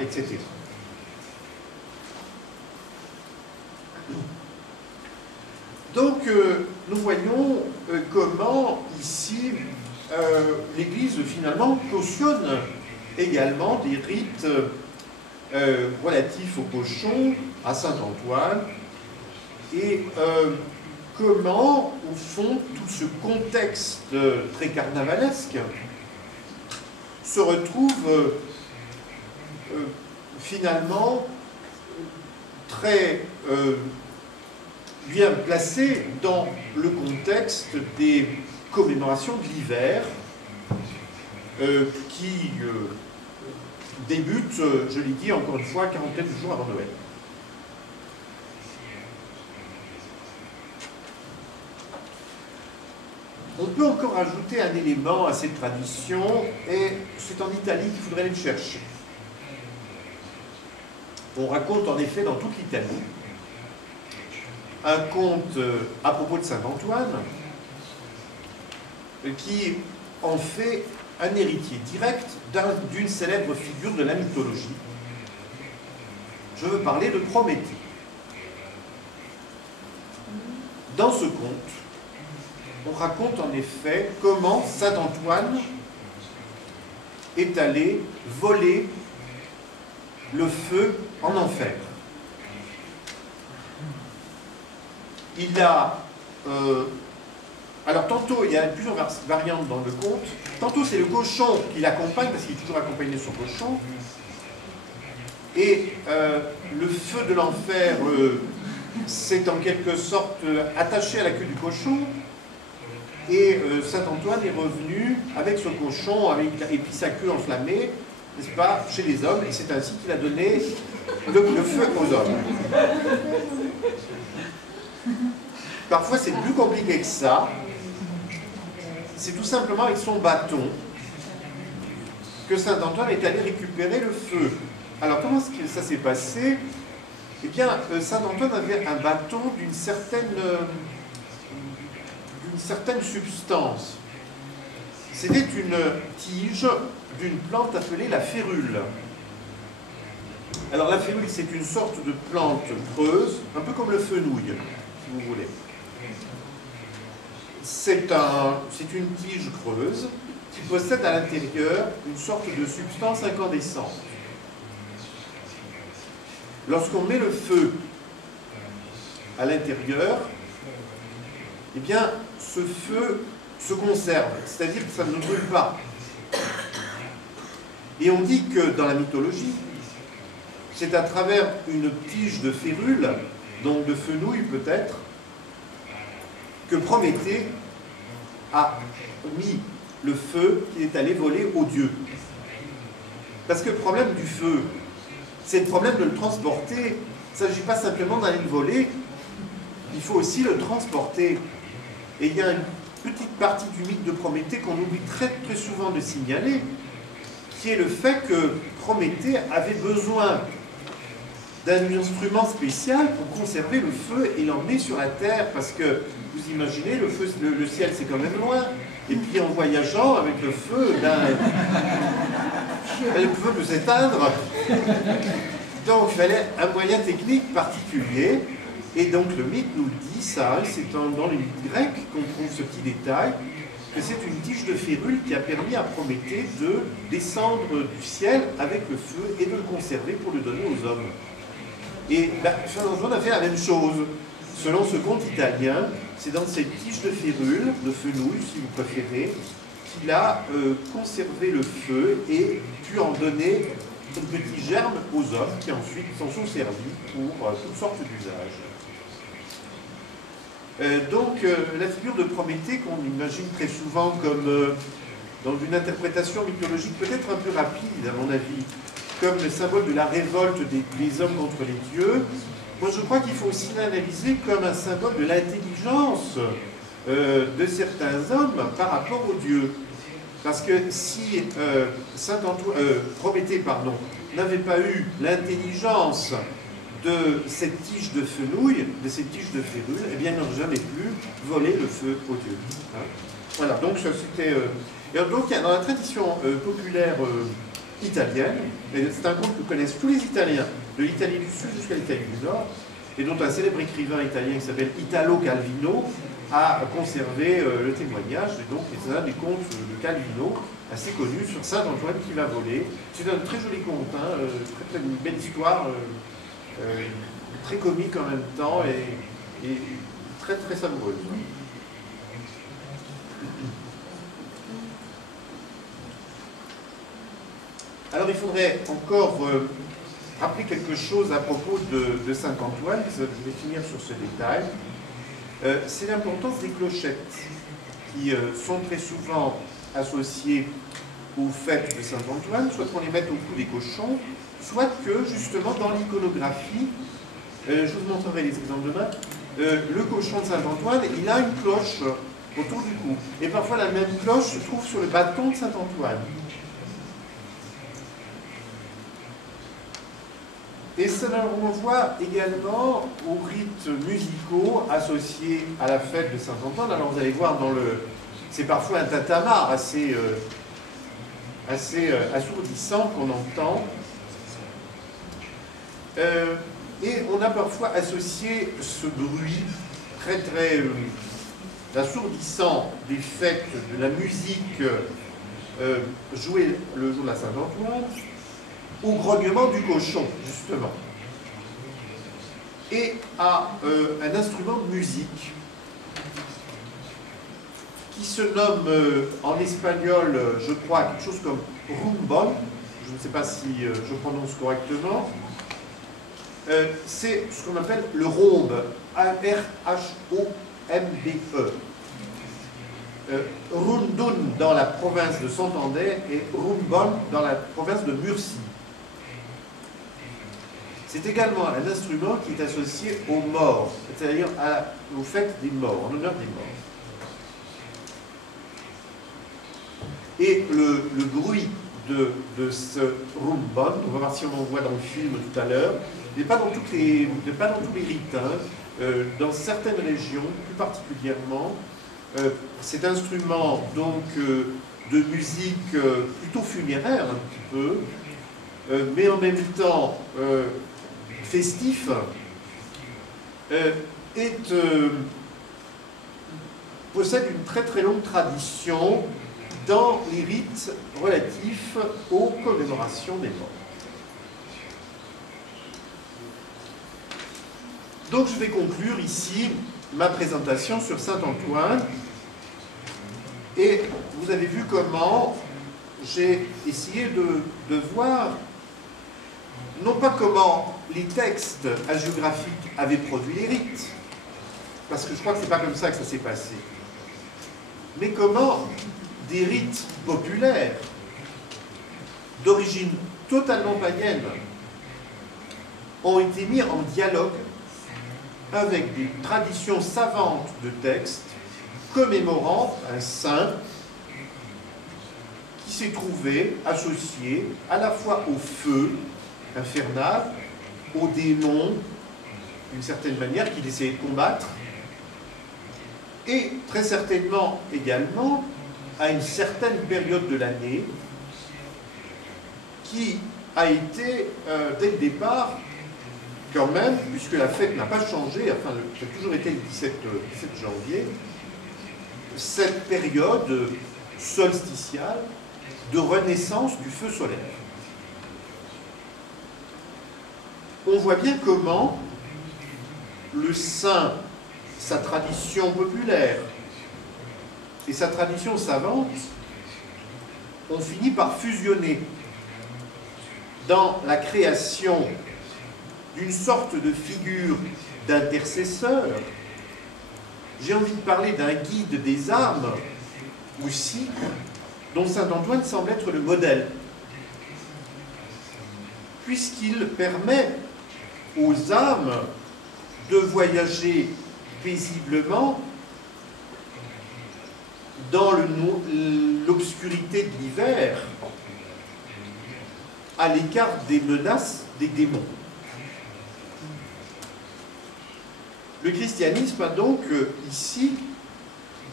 etc. Donc, nous voyons comment, ici, l'Église, finalement, cautionne également des rites relatifs au cochon, à Saint-Antoine, et comment, au fond, tout ce contexte très carnavalesque se retrouve finalement très bien placé dans le contexte des commémorations de l'hiver qui débutent, je l'ai dit encore une fois, quarantaine de jours avant Noël. On peut encore ajouter un élément à cette tradition, et c'est en Italie qu'il faudrait aller le chercher. On raconte en effet dans toute l'Italie un conte à propos de Saint-Antoine qui en fait un héritier direct d'une célèbre figure de la mythologie. Je veux parler de Prométhée. Dans ce conte, on raconte en effet comment Saint-Antoine est allé voler le feu en enfer. Il a... alors tantôt, il y a plusieurs variantes dans le conte. Tantôt c'est le cochon qui l'accompagne, parce qu'il est toujours accompagné de son cochon. Et le feu de l'enfer, c'est en quelque sorte attaché à la queue du cochon. Et Saint-Antoine est revenu avec ce cochon, et puis sa queue enflammée, n'est-ce pas, chez les hommes. Et c'est ainsi qu'il a donné le feu aux hommes. Parfois, c'est plus compliqué que ça. C'est tout simplement avec son bâton que Saint-Antoine est allé récupérer le feu. Alors, comment est-ce que ça s'est passé? Eh bien, Saint-Antoine avait un bâton d'une certaine substance. C'était une tige d'une plante appelée la férule. Alors, la férule, c'est une sorte de plante creuse, un peu comme le fenouil, si vous voulez. C'est une tige creuse qui possède à l'intérieur une sorte de substance incandescente. Lorsqu'on met le feu à l'intérieur, eh bien, ce feu se conserve, c'est-à-dire que ça ne brûle pas. Et on dit que dans la mythologie, c'est à travers une tige de férule, donc de fenouil peut-être, que Prométhée a mis le feu qu'il est allé voler aux dieux. Parce que le problème du feu, c'est le problème de le transporter. Il ne s'agit pas simplement d'aller le voler, il faut aussi le transporter. Et il y a une petite partie du mythe de Prométhée qu'on oublie très, très souvent de signaler, qui est le fait que Prométhée avait besoin d'un instrument spécial pour conserver le feu et l'emmener sur la terre, parce que vous imaginez, le ciel c'est quand même loin, et puis en voyageant avec le feu, le feu peut s'éteindre, donc il fallait un moyen technique particulier, et donc le mythe nous le dit, ça, c'est dans les mythes grecs qu'on trouve ce petit détail, que c'est une tige de férule qui a permis à Prométhée de descendre du ciel avec le feu et de le conserver pour le donner aux hommes. Et Saint-Antoine a fait la même chose. Selon ce conte italien, c'est dans cette tige de férule, de fenouil si vous préférez, qu'il a conservé le feu et pu en donner un petit germe aux hommes qui ensuite s'en sont servis pour toutes sortes d'usages. Donc la figure de Prométhée qu'on imagine très souvent comme dans une interprétation mythologique peut-être un peu rapide à mon avis, comme le symbole de la révolte des hommes contre les dieux, moi je crois qu'il faut aussi l'analyser comme un symbole de l'intelligence de certains hommes par rapport aux dieux. Parce que si Prométhée n'avait pas eu l'intelligence de cette tige de fenouil, de cette tige de férule, eh bien il n'aurait jamais pu voler le feu aux dieux. Hein, voilà, donc ça c'était... donc dans la tradition populaire italienne, et c'est un conte que connaissent tous les Italiens, de l'Italie du Sud jusqu'à l'Italie du Nord, et dont un célèbre écrivain italien qui s'appelle Italo Calvino a conservé le témoignage, et donc c'est un des contes de Calvino, assez connu, sur Saint-Antoine qui va voler. C'est un très joli conte, hein, une belle histoire, très comique en même temps, et très très savoureuse. Alors il faudrait encore rappeler quelque chose à propos de Saint-Antoine, je vais finir sur ce détail. C'est l'importance des clochettes, qui sont très souvent associées aux fêtes de Saint-Antoine, soit qu'on les mette au cou des cochons, soit que justement dans l'iconographie, je vous montrerai les exemples demain, le cochon de Saint-Antoine, il a une cloche autour du cou. Et parfois la même cloche se trouve sur le bâton de Saint-Antoine. Et cela renvoie également aux rites musicaux associés à la fête de Saint-Antoine. Alors vous allez voir, c'est parfois un tintamarre assez assourdissant qu'on entend. Et on a parfois associé ce bruit très très assourdissant des fêtes de la musique jouée le jour de la Saint-Antoine au grognement du cochon, justement, et à un instrument de musique qui se nomme en espagnol, je crois, quelque chose comme rumbón, je ne sais pas si je prononce correctement, c'est ce qu'on appelle le rhombe, R-H-O-M-B-E. Rundun dans la province de Santander et rumbón dans la province de Murcie. C'est également un instrument qui est associé aux morts, c'est-à-dire aux fêtes des morts, en honneur des morts. Et le bruit de ce rumbón, on va voir si on en voit dans le film tout à l'heure, n'est pas dans tous les rites, hein. Dans certaines régions, plus particulièrement, cet instrument donc de musique plutôt funéraire un petit peu, mais en même temps festif, possède une très très longue tradition dans les rites relatifs aux commémorations des morts. Donc je vais conclure ici ma présentation sur Saint-Antoine, et vous avez vu comment j'ai essayé de voir non pas comment les textes hagiographiques avaient produit les rites, parce que je crois que c'est pas comme ça que ça s'est passé, mais comment des rites populaires d'origine totalement païenne ont été mis en dialogue avec des traditions savantes de textes commémorant un saint qui s'est trouvé associé à la fois au feu infernal, aux démons, d'une certaine manière, qu'il essayait de combattre, et très certainement également à une certaine période de l'année qui a été, dès le départ, quand même, puisque la fête n'a pas changé, enfin, ça a toujours été le 17 janvier, cette période solsticiale de renaissance du feu solaire. On voit bien comment le saint, sa tradition populaire et sa tradition savante ont fini par fusionner dans la création d'une sorte de figure d'intercesseur. J'ai envie de parler d'un guide des âmes aussi, dont saint Antoine semble être le modèle, puisqu'il permet aux âmes de voyager paisiblement dans l'obscurité de l'hiver, à l'écart des menaces des démons. Le christianisme a donc ici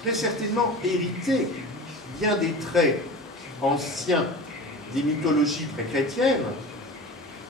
très certainement hérité bien des traits anciens des mythologies pré-chrétiennes,